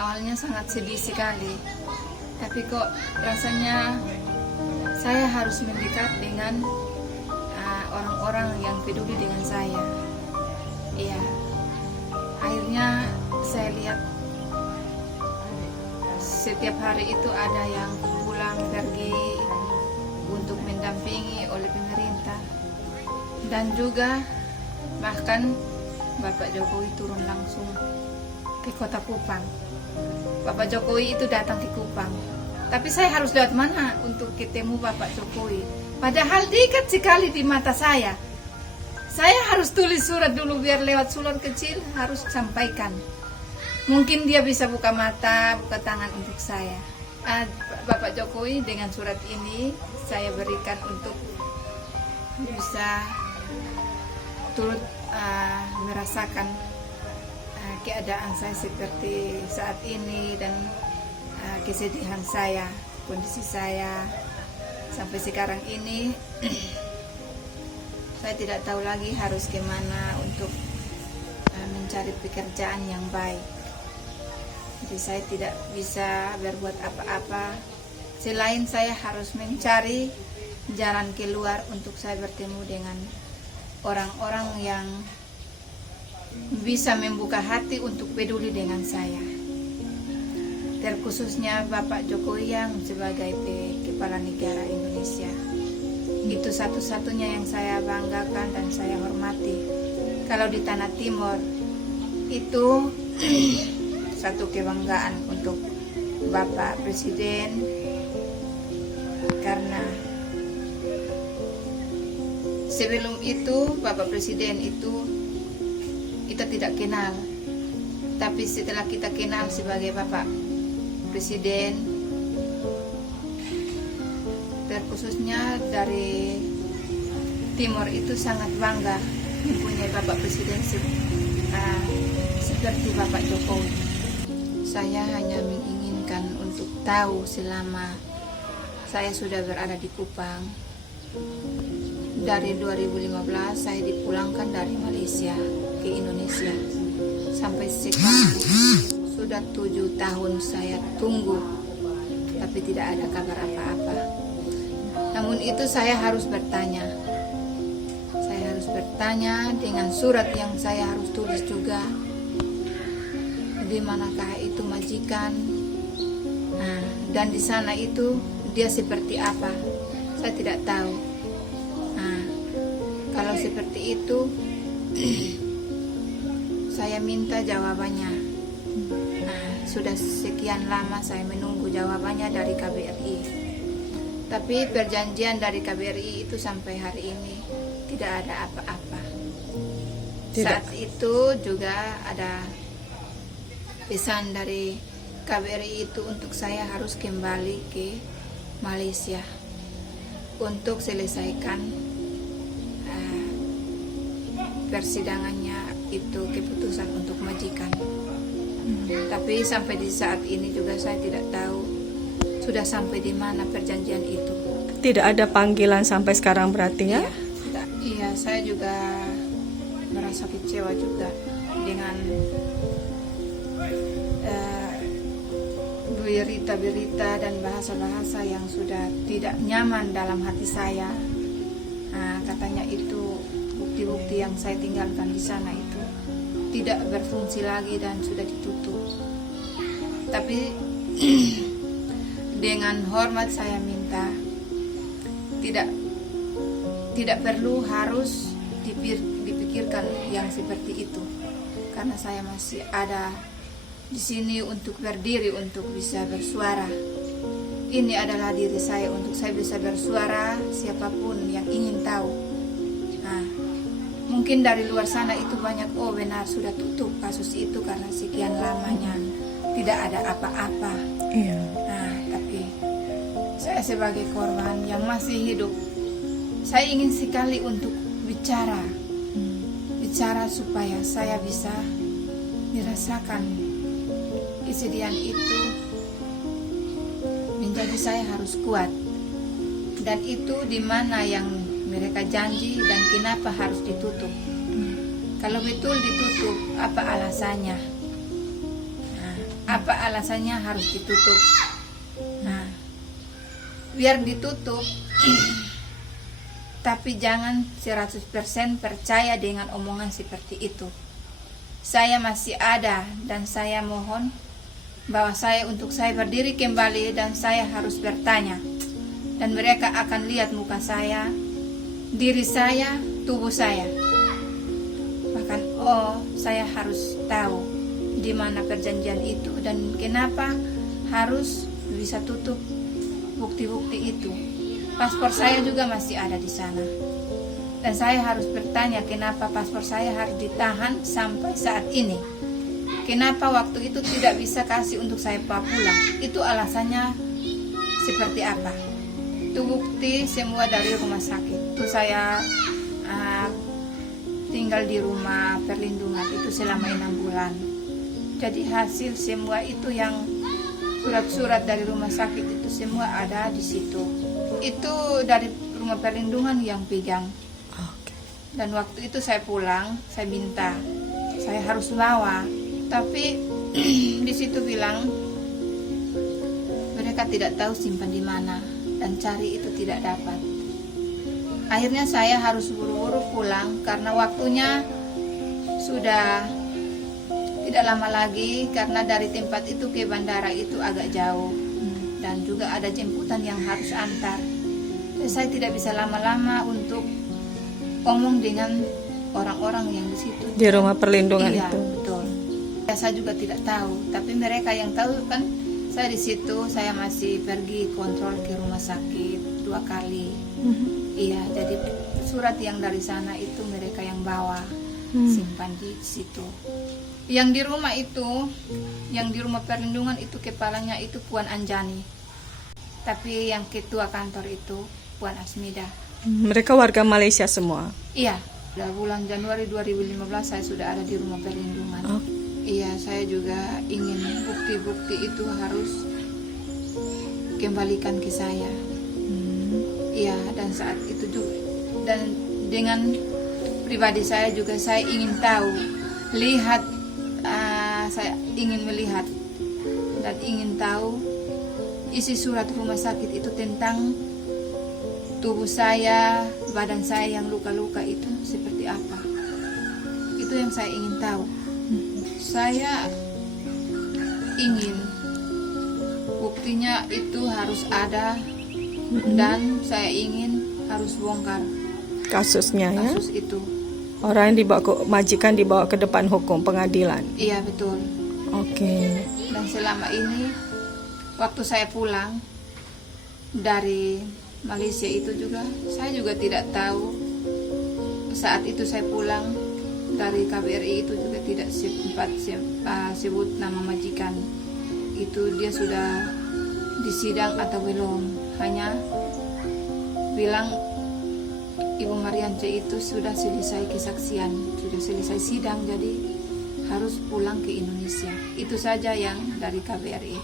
Awalnya sangat sedih sekali, tapi kok rasanya saya harus mendekat dengan orang-orang yang peduli dengan saya. Iya, akhirnya saya lihat setiap hari itu ada yang pulang pergi untuk mendampingi oleh pemerintah, dan juga bahkan Bapak Jokowi turun langsung ke kota Kupang. Bapak Jokowi itu datang ke Kupang, tapi saya harus lewat mana untuk ketemu Bapak Jokowi? Padahal dekat sekali di mata saya. Saya harus tulis surat dulu, biar lewat surat kecil harus sampaikan. Mungkin dia bisa buka mata, buka tangan untuk saya. Bapak Jokowi dengan surat ini saya berikan untuk bisa turut merasakan keadaan saya seperti saat ini, dan kesedihan saya, kondisi saya sampai sekarang ini. Saya tidak tahu lagi harus kemana untuk mencari pekerjaan yang baik. Jadi saya tidak bisa berbuat apa-apa selain saya harus mencari jalan keluar untuk saya bertemu dengan orang-orang yang bisa membuka hati untuk peduli dengan saya, terkhususnya Bapak Jokowi yang sebagai kepala negara Indonesia. Itu satu-satunya yang saya banggakan dan saya hormati. Kalau di Tanah Timur itu satu kebanggaan untuk Bapak Presiden, karena sebelum itu Bapak Presiden itu kita tidak kenal, tapi setelah kita kenal sebagai Bapak Presiden, terkhususnya dari Timur itu sangat bangga mempunyai Bapak Presiden seperti Bapak Jokowi. Saya hanya menginginkan untuk tahu, selama saya sudah berada di Kupang dari 2015, saya dipulangkan dari Malaysia ke Indonesia. Sampai sekarang sudah 7 tahun saya tunggu, tapi tidak ada kabar apa-apa. Namun itu saya harus bertanya. Saya harus bertanya dengan surat yang saya harus tulis juga. Di manakah itu majikan? Nah, dan di sana itu dia seperti apa? Saya tidak tahu. Nah, kalau seperti itu saya minta jawabannya. Nah, sudah sekian lama saya menunggu jawabannya dari KBRI. Tapi perjanjian dari KBRI itu sampai hari ini tidak ada apa-apa. Saat itu juga ada pesan dari KBRI itu untuk saya harus kembali ke Malaysia untuk selesaikan persidangannya, itu keputusan untuk majikan. Tapi sampai di saat ini juga saya tidak tahu sudah sampai di mana perjanjian itu. Tidak ada panggilan sampai sekarang berarti ya? Iya, saya juga merasa kecewa juga dengan berita-berita dan bahasa-bahasa yang sudah tidak nyaman dalam hati saya. Katanya itu bukti-bukti yang saya tinggalkan di sana itu tidak berfungsi lagi dan sudah ditutup. Tapi dengan hormat saya minta tidak perlu harus dipikirkan yang seperti itu, karena saya masih ada di sini untuk berdiri, untuk bisa bersuara. Ini adalah diri saya untuk saya bisa bersuara, siapapun yang ingin tahu. Nah, mungkin dari luar sana itu banyak, oh benar sudah tutup kasus itu karena sekian lamanya tidak ada apa-apa. Iya. Nah, tapi saya sebagai korban yang masih hidup, saya ingin sekali untuk bicara supaya saya bisa merasakan kesedihan itu. Menjadi saya harus kuat, dan itu di mana yang mereka janji dan kenapa harus ditutup. Kalau betul ditutup, apa alasannya? Nah, Apa alasannya harus ditutup? Nah, biar ditutup, tapi jangan 100% percaya dengan omongan seperti itu. Saya masih ada dan saya mohon bahwa untuk saya berdiri kembali dan saya harus bertanya. Dan mereka akan lihat muka saya, diri saya, tubuh saya. Bahkan saya harus tahu di mana perjanjian itu dan kenapa harus bisa tutup bukti-bukti itu. Paspor saya juga masih ada di sana. Dan saya harus bertanya kenapa paspor saya harus ditahan sampai saat ini. Kenapa waktu itu tidak bisa kasih untuk saya pulang? Itu alasannya seperti apa? Itu bukti semua dari rumah sakit. Itu saya tinggal di rumah perlindungan itu selama 6 bulan. Jadi hasil semua itu yang surat-surat dari rumah sakit itu semua ada di situ. Itu dari rumah perlindungan yang pegang. Dan waktu itu saya pulang, saya minta, saya harus bawa. Tapi di situ bilang mereka tidak tahu simpan di mana dan cari itu tidak dapat. Akhirnya saya harus buru-buru pulang karena waktunya sudah tidak lama lagi, karena dari tempat itu ke bandara itu agak jauh dan juga ada jemputan yang harus antar. Jadi saya tidak bisa lama-lama untuk omong dengan orang-orang yang di situ. Di rumah perlindungan Iya, itu. betul. Saya juga tidak tahu, tapi mereka yang tahu kan. Saya di situ, saya masih pergi kontrol ke rumah sakit 2 kali. Iya, jadi surat yang dari sana itu mereka yang bawa, simpan di situ. Yang di rumah itu, yang di rumah perlindungan itu kepalanya itu Puan Anjani. Tapi yang ketua kantor itu Puan Asmida. Mereka warga Malaysia semua. Iya, udah bulan Januari 2015 saya sudah ada di rumah perlindungan. Oh. Iya, saya juga ingin bukti-bukti itu harus kembalikan ke saya. Iya, dan saat itu juga, dan dengan pribadi saya juga saya ingin tahu, saya ingin melihat dan ingin tahu isi surat rumah sakit itu tentang tubuh saya, badan saya yang luka-luka itu seperti apa. Itu yang saya ingin tahu. Saya ingin buktinya itu harus ada dan saya ingin harus bongkar Kasusnya ya. kasus itu. Orang yang dibawa ke majikan dibawa ke depan hukum pengadilan. Iya, betul. Oke. Dan selama ini waktu saya pulang dari Malaysia itu juga, saya juga tidak tahu. Saat itu saya pulang dari KBRI itu juga tidak sempat sebut nama majikan. Itu dia sudah disidang atau belum. Hanya bilang Ibu Mariance itu sudah selesai kesaksian, sudah selesai sidang, jadi harus pulang ke Indonesia. Itu saja yang dari KBRI.